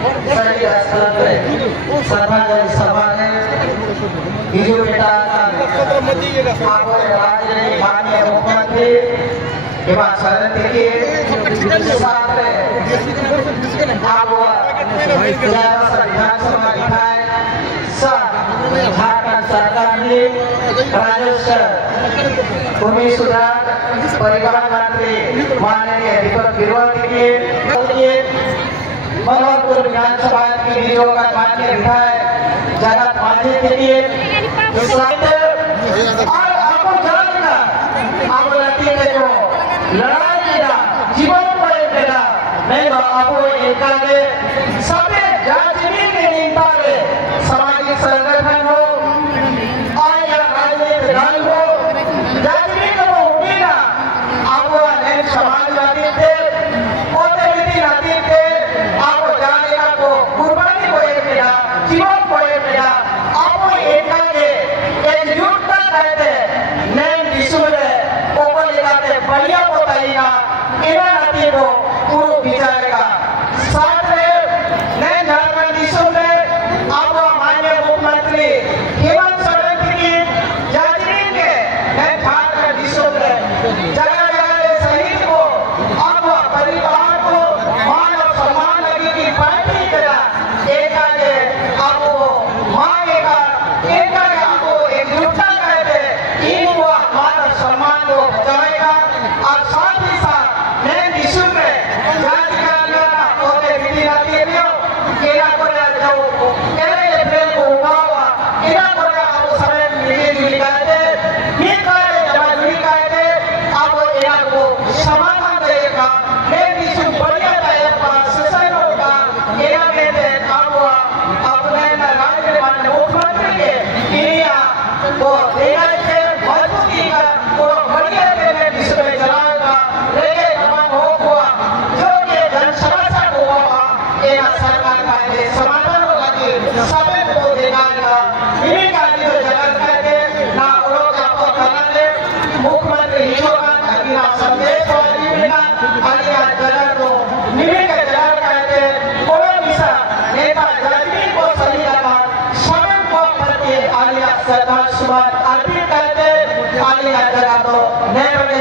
सही स्थल पे श्रद्धांजलि सभा है हिजो बेटा आपको राज्य माननीय मुख्यमंत्री हेमंत सोरेन के साथ में आप विधानसभा विधायक झारखंड सरकार ने राजस्व भूमि सुधार परिवहन मंत्री माननीय दीपक गिरवट के मनोहरपुर विधानसभा की नियोजक माननीय विधायक जगत मांझी के लिए और आपको जानना आप लड़की को लड़ाई देना जीवन पर देना नहीं आपको एक सभी जाति के नेता के सामाजिक संगठन हो और या राजनीतिक दल हो जाति को होगा आपको अनेक समाजवादी थे आपको जाने का को कुर्बानी को एक मिला जीवन को एक मिला आपको एकजुटता कहते नैन दिशुले ऊपर लगाते बढ़िया बताइएगा इना नदी को पूरा बिचारेगा साथ में नैन झारखंड दिशुले आपको माननीय मुख्यमंत्री हेमंत सोरेन की जाति के नैन झारखंड दिशुले जगह जगह शहीद को आपको परिवार को मान और सम्मान लगी की पार्टी करा एक आगे आपको मांगेगा एक आगे आपको एकजुटता कहते इन को मान और सम्मान को बचाएगा और साथ ही साथ नए विश्व में जाति का नियम होते विधि रहती है केला को जाओ केले के पेड़ को उगाओ केला को आपको समय मिली जुली कहते मिल कहते जमा जुली कहते आपको एना को समाधान देगा नए विश्व बढ़िया जाएगा सेशन होगा केला कहते आपको अपने राज्य माननीय मुख्यमंत्री के क्रिया को देना है मजबूती का को बढ़िया देने विश्व में चलाएगा लेके जमा हो हुआ जो ये जन समस्या को हुआ एना सरकार का ये समाधान होगा कि सभी को देगा इन्हीं का जो जगत कहते ना लोग आपको करना दे मुख्यमंत्री योगा अगला संदेश वाली मिला अगला जगत को निमित्त के जगत कहते कोई विषय नेता जाति को सही लगा समय को प्रति आलिया श्रद्धा सुमन अर्पित करते आलिया जगत को नए बने